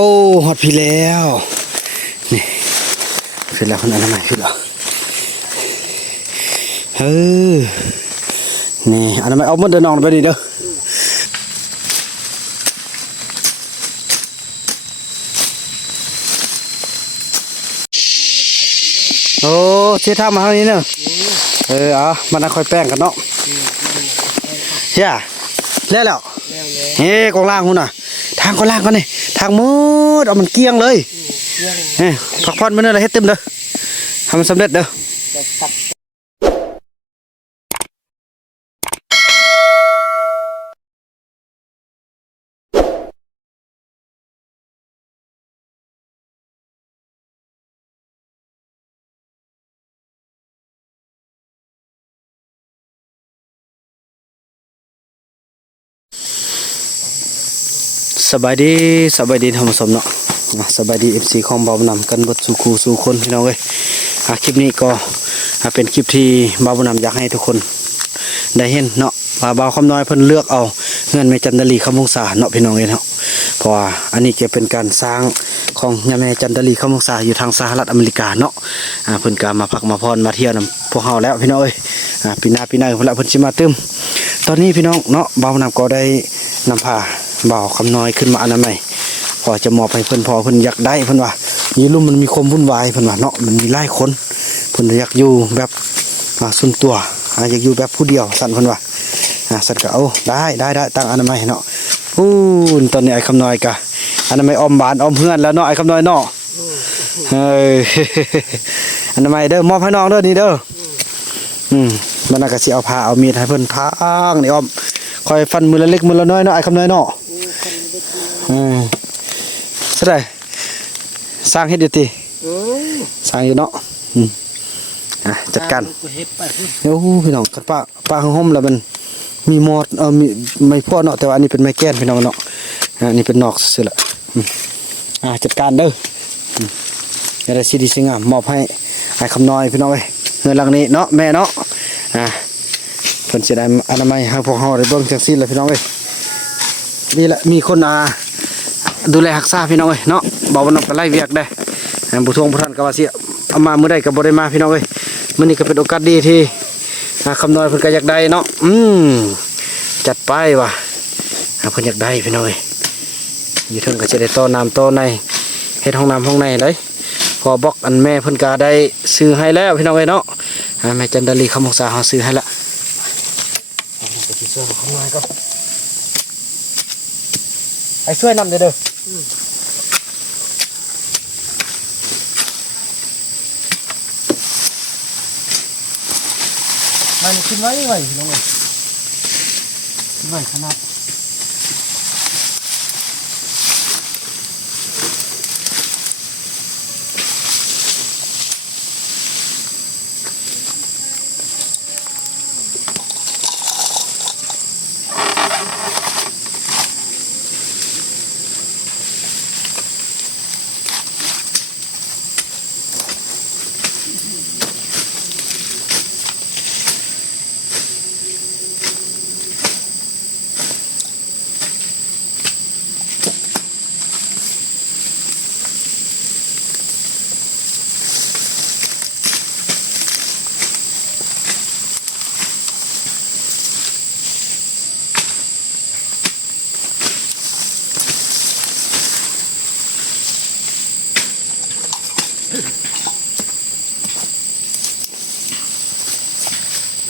โอ้ฮอดพี่แล้วนี่พี่แล้วคนอันนั้นใหม่พี่แล้วเฮ้ยนี่อันนั้นใหม่เอามันเดินนองไปดิเด้อโอ้เชี่ยท่ามาเท่านี้เนอะเอามันน่าค่อยแป้งกันเนาะเชี่ยแล้วเฮ้กองล่างหุ่นน่ะทางกองล่างกันนี่ทางมืดเอามันเกี้ยงเลยพักผ่อนมันเนอะอะไรให้เต็มเด้อทำมันสำเร็จเด้อสบายดีท่านผู้ชมเนาะสบายดีFCของบ่าวนำกันบดสู่คู่สู่คนพี่น้องเอ้ยคลิปนี้ก็เป็นคลิปที่บ่าวนำอยากให้ทุกคนได้เห็นเนาะว่าบ่าวคำน้อยเพิ่นเลือกเอาเงินแม่จันทรีคำวงศาเนาะพี่น้องเอ้ยเนาะเพราะว่าอันนี้จะเป็นการสร้างของแม่จันทรีคำวงศาอยู่ทางสหรัฐอเมริกาเนาะเพิ่นก็มาพักมาพรมาเที่ยวนํพวกเฮาแล้วพี่น้องเอ้ยปีหน้าเพิ่นละเพิ่นสิมาตึมตอนนี้พี่น้องเนาะบ่าวนำก็ได้นำพาบ่าวคำน้อยขึ้นมาอันนั้นใหม่พอจะมอบให้เพิ่นพอเพิ่นอยากได้เพิ่นว่าอยู่ลุ่มมันมีความวุ่นวายเพิ่นว่าเนาะมันมีหลายคนเพิ่นอยากอยู่แบบส่วนตัวอยากอยู่แบบผู้เดียวสั่นเพิ่นว่าสั่นก็เอาได้ตั้งอันนั้นใหม่เนาะตอนนี้ไอ้คำน้อยก็อันนั้นใหม่อ้อมบ้านอ้อมเพื่อนแล้วเนาะไอ้คำน้อยเนาะเฮ้ยอันนั้นใหม่เด้อมอบให้น้องเด้อนี่เด้อมันน่าก็สิเอาผ้าเอามีดให้เพิ่นทางนี่อ้อมคอยฟันมือละเล็กมือละน้อยเนาะไอ้คำน้อยเนาะใช่ได้สร้างให้ดีตีสร้างอยู่เนาะจัดการเดี๋ยวพี่น้องกันป้าข้างห้องแล้วมันมีมอดมีไม้พ่อเนาะแต่ว่าอันนี้เป็นไม้แก้นพี่น้องเนาะนี่เป็นนอกเสียละจัดการเด้อจะได้สีดีสีงามมอบให้ไอ้คำน้อยพี่น้องเอ้ยเงินหลังนี้เนาะแม่เนาะเพิ่นจะได้อนามัยให้พวกเฮาได้เบิ่งจังซี่แหละพี่น้องเอ้ยนี่แหละมีคนดูแลรักษาพี่น้องเอ้ยเนาะบ่วันนไปไล่เวียกได้ผู้ทวงผู้ท่านก็ว่าสิเอามามื้อใดก็บ่ได้มาพี่น้องเอ้ยมื้อนี้ก็เป็นโอกาสดีที่คำน้อยเพิ่นก็อยากได้เนาะจัดไปว่ะเพิ่นอยากได้พี่น้องเอ้ยอยู่ถึงก็จะได้ต่อน้ำต่อในเฮ็ดห้องน้ำห้องในเลยพอบล็อกอันแม่เพิ่นก็ได้ซื้อให้แล้วพี่น้องเอ้ยเนาะแม่จันดาลีคำวงศาเฮาซื้อให้ละไปที่ช่วยคำน้อยก็ไอ้ช่วยนำเด้อมันขึ้นไว้น้องเอ้ยขึ้นไว้ขนาด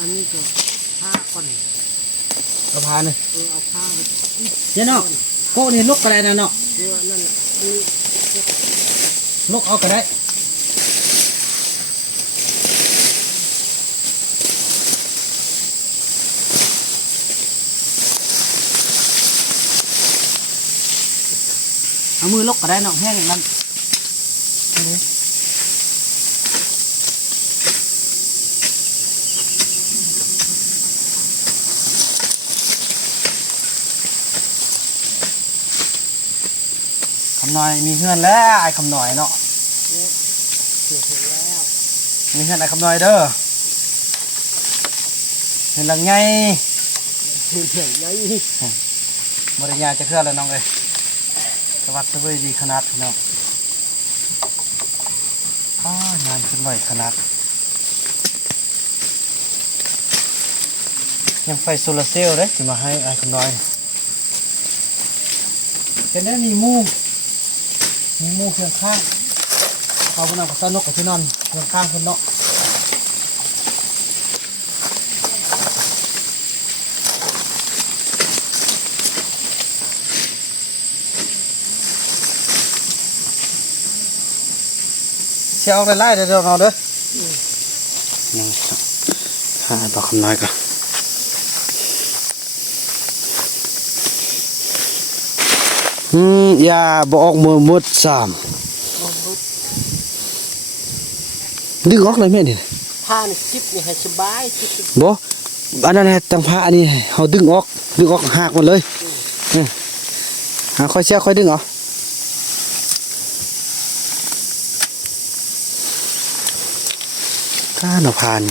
อันนี้ก็ผ้าก่อนเอาผ้าเนี่ยเอาผ้าเนี่ยเนาะโก้นี่นกอะไรนะเนาะนั่นนกเอากระได้เอามือลกกระได้เนาะแห้งนั่นคำน้อยมีเพื่อนแล้วไอ้คำน้อยเนาะมีเพื่อนไอ้คำน้อยเด้อเห็นหลังไงบริญญาจะเคลื่อนแล้วน้องเลย วัดตะเวยดีขนาดพี่น้องงานขึ้นไหวขนาดยังไฟโซลาร์เซลล์เด้จะมาให้ไอ้คนน้อยเป็นได้มีมูเคียงข้างเอาไปนำกับสนุกกับที่นอนเคียงข้างคนเนาะเชี่ยวไล่เดี๋ยวเราเด้อนี่ข้าบอกคำน้อยก่อนอย่าบอกมือมุดสามดึงออกเลยแม่นี่ผ้านี่จิบนี่ให้สบายบ่อันนั้นตั้งผ้าอันนี้เขาดึงออกหักหมดเลยค่อยเชี่ยวค่อยดึงออกข้าหน้าพาน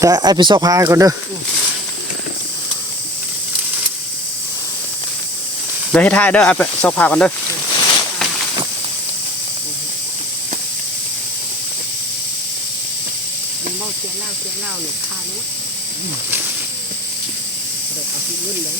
แต่ไอไปซอกพาก่อนเด้อเดี๋ยวให้ทายเด้อไอไปซอกพาก่อนเด้อเมาเจ้าเล่าเนี่ยข้านู้เดี๋ยวเอาที่รุ่นเลย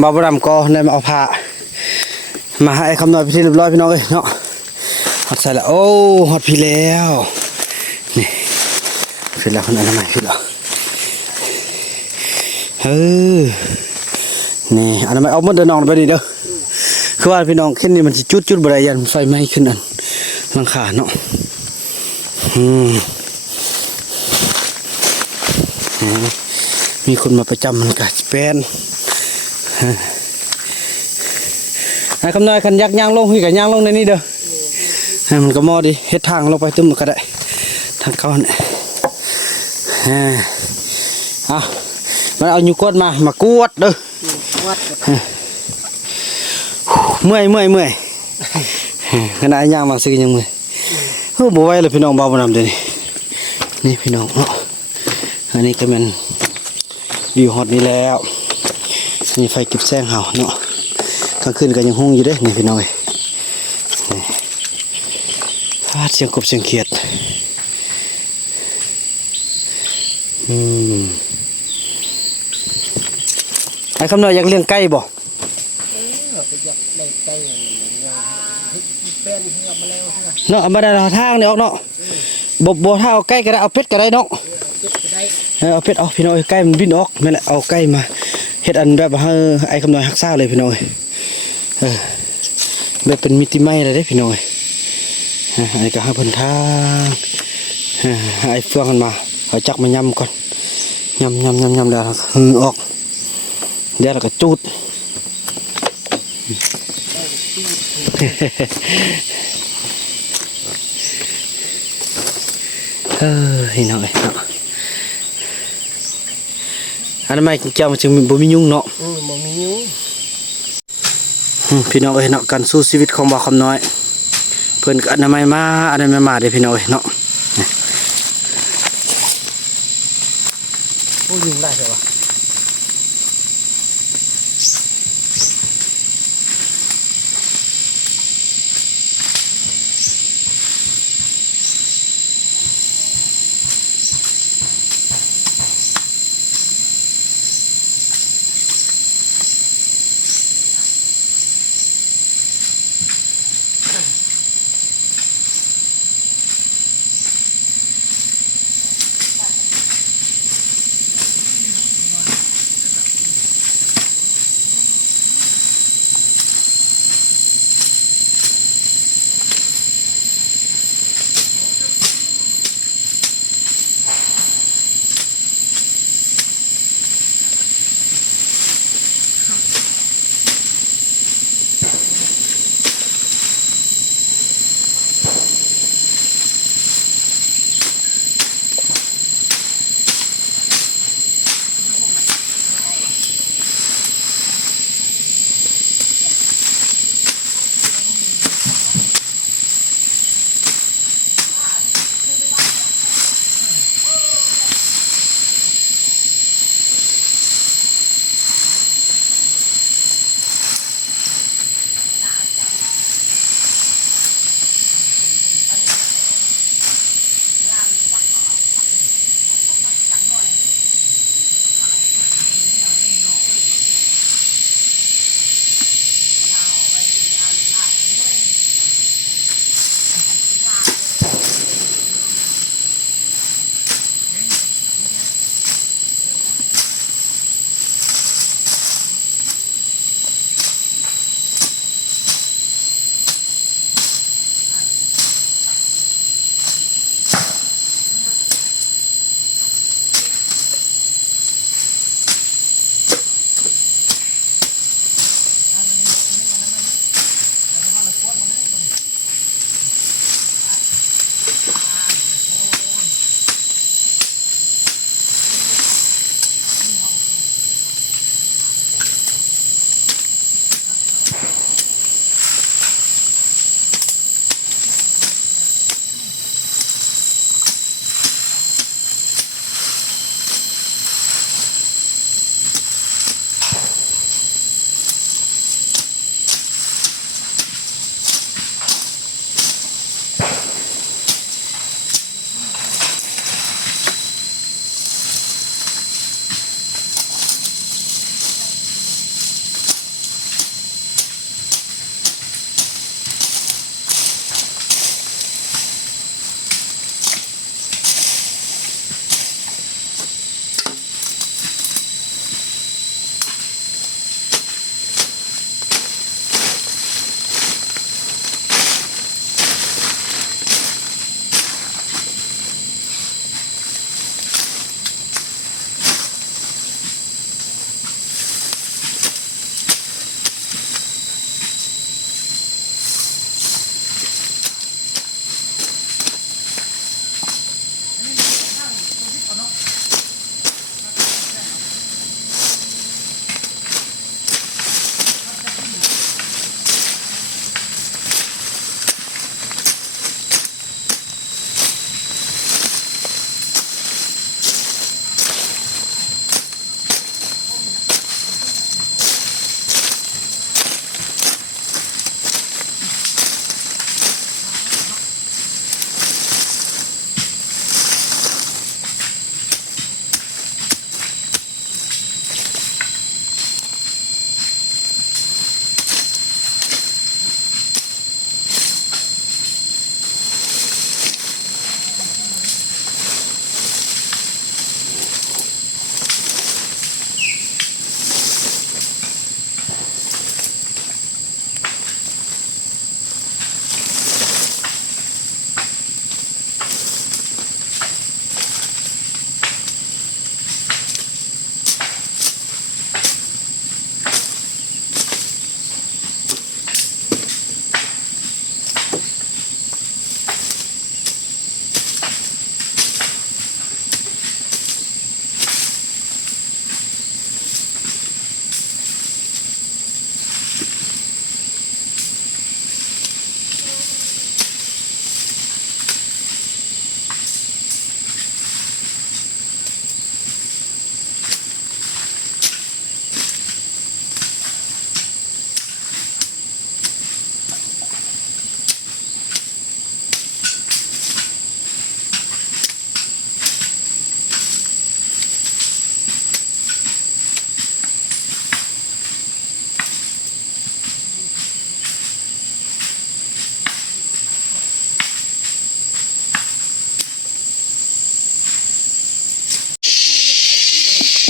บ่าวบ่ดำก็ได้มาเอาผ้ามาให้คำน้อยไปที่เรียบร้อยพี่น้องเอ้ยเนาะฮอดใส่ละโอ้ฮอดพี่แล้วนี่พี่แล้วคนอนามัยพี่แล้วนี่อนามัยเอาหมดเด้อน้องไปดิเด้อคือว่าพี่น้องขึ้นนี่มันสิจุดบ่ได้ยันไฟไหม้ขึ้นอันหลังคาเนาะมีคนมาประจำมันก็สิเป็นไอ้คำน้อยคันยักย่างลงพี่ก็ย่างลงในนี้เด้อให้มันก็มอดีเฮ็ดทางลงไปตึ้มก็ได้ทางเข้าเนี่ยเอามันเอาอยู่ก้นมามากวดเด้อ วัด เมื่อยขณะย่างมาซื้อยังเมื่อยโอ้บ่ไหวเลยพี่น้องบ่าบ่นำเดี๋ยวนี้นี่พี่น้องเนาะอันนี้ก็เป็นวิวฮอตนี่แล้วนี่ไฟเก็บแสงเห่าเนาะกลางคืนก็ยังห้องอยู่เด้นี่พี่น้องเอ้ยนี่เสียงกบเสียงเขียดไอ้คำน้อยอยากเลี้ยงไก่บ่ ไปยักได้ไก่เป็นเหือมาแล้วเหือ เนาะมาได้ทางเนี่ยออกเนาะบ่ถ้าเอาไก่ก็ได้เอาเป็ดก็ได้เนาะ เก็บไปได้ เอาเป็ดเอาพี่น้อยไก่มันบินออกนั่นแหละเอาไก่มาเฮ็ดอันแบบให้ไอ้คำน้อยรักษาเลยพี่น้อยแบบเป็นมิติใหม่เลยเด้พี่น้อยอันนี้ก็ให้เพิ่นทางไอ้เฟืองมันมาเอาจักมายำก่อนยำแล้วหือออกเดี๋ยวเราก็จูดพี่น้อยเนาะอันนั้นไม่เจ้ามันจึงบ่มียุ่งเนาะ บ่มีนิ้ว พี่น้องเอ้ยเนาะการสู้ชีวิตของบ่าวคำน้อยเพิ่นก็อนามัยมาเด้พี่น้องเอ้ยเนาะ ผู้ยิงได้ใช่ปะ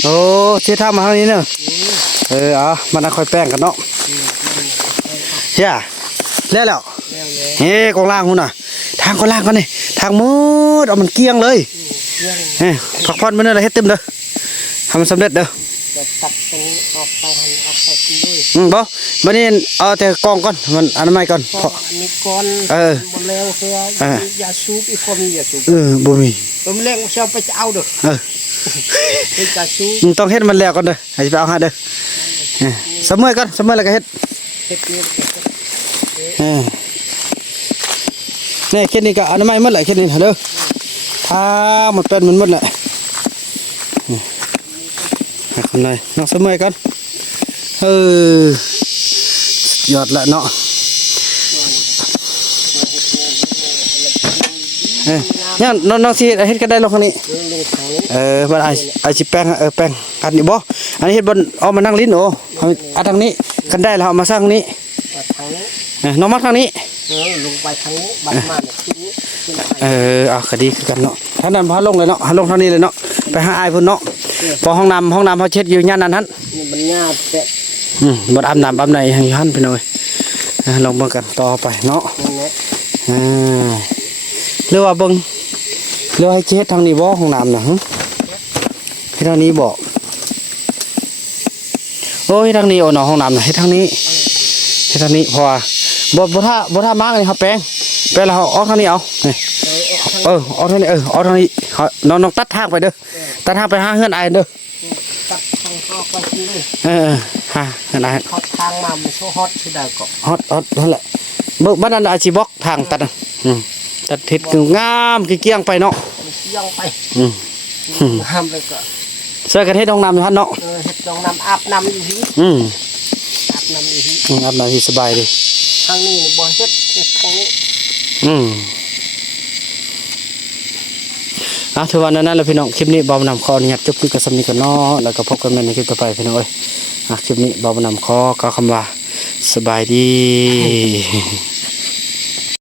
อ้เชี่ยทำมาเท่านี้เนอะเอามันน่ะค่อยแป้งกันเนาะเฮียแล้ว แล้วเลย เฮ้กองล่างหุ่นน่ะทางกองล่างก่อนนี่ทางหมดเอามันเกลี้ยงเลย เรื่อง พักผ่อนมื้อนี้ละเฮ็ดเต็มเด้อทำมันสำเร็จเด้อ จะตัดตรงออกไปหันออกไปกินด้วย บ่บัดนี้เอาแต่กองก่อนมันอนามัยก่อน ก็อันนี้ก้อนบนแล้วคือยาสูบอีกคนมียาสูบ บ่มี ผมเลี้ยงเช้าไปจะเอาเด้อเป็นยาสูบ มึงต้องเฮ็ดมันแล้วก่อนเด้อให้สิไปเอาหาเด้อสมัยก่อนสมัยแล้วก็เฮ็ด เฮ็ดนี่ นี่เฮ็ดนี่ก็อนามัยหมดแหละเฮ็ดนี่เด้อถ้ามันเป็นมันหมดแหละให้คนเลยน้องสมัยก่อนยอดละเนาะเนี่ยน้องสิเฮ็ดก็ได้ลงข้างนี้ ลงเขานี้ มันไอ้สิแป้งแป้งกันนี่บ่อันนี้เฮ็ดบนเอามานั่งลิ้นโอ้เอาทางนี้กันได้แล้วเอามาสร้างนี้ ทางนี้ น้องมาทางนี้ ลงไปทางนี้บัดมาขึ้นนี้ขึ้นไป เอาคดีคือกันเนาะท่านนั้นพาลงเลยเนาะพาลงทางนี้เลยเนาะไปหาอ้ายพุ่นเนาะพอห้องน้ำเฮาเช็ดอยู่ย่านนั้น นี่มันยาแปะ บ่อาบน้ำอาบในให้หันไปหน่อยลองเบิ่งกันต่อไปเนาะ นั่นแหละ หรือว่าเบิ่งหรือว่าให้เช็ดทางนี้บ่ห้องน้ำน่ะให้ทางนี้บ่โอ้ยทางนี้โอ้เนาะห้องน้ำน่ะให้ทางนี้เพราะว่าบ่ถ้ามาเลยครับแป้งแล้วเอาทางนี้เอานี่เอาทางนี้เอาทางนี้น้องตัดทางไปเด้อตัดทางไปหาเฮือนอ้ายเด้อ ตัดทางเข้าไปกินด้วย ฮะนั่นแหละ เขาทางมามันโซฮอตที่ได้ก็ ฮอตนั่นแหละเบิกบ้านนั้นอาชีบล็อกทางตัดตัดเห็ดงามเกี้ยงไปเนาะ มันเสี่ยงไปห้ามเลยก็ เสื้อกันเฮ็ดห้องน้ำอยู่ท่านเนาะ เฮ็ดลองน้ำอาบน้ำอยู่ที่อาบน้ำอยู่ที่ อาบน้ำที่สบายดี ทางนี้บ่เฮ็ดทางนี้ ถือว่านั้นแหละพี่น้องคลิปนี้บ่าวนำขออนุญาตจบคลิปกับสำนีกันเนาะแล้วก็พบกันใหม่ในคลิปต่อไปพี่น้องเอ้ยคลิปนี้บ่าวนำขอกล่าวคำว่าสบายดี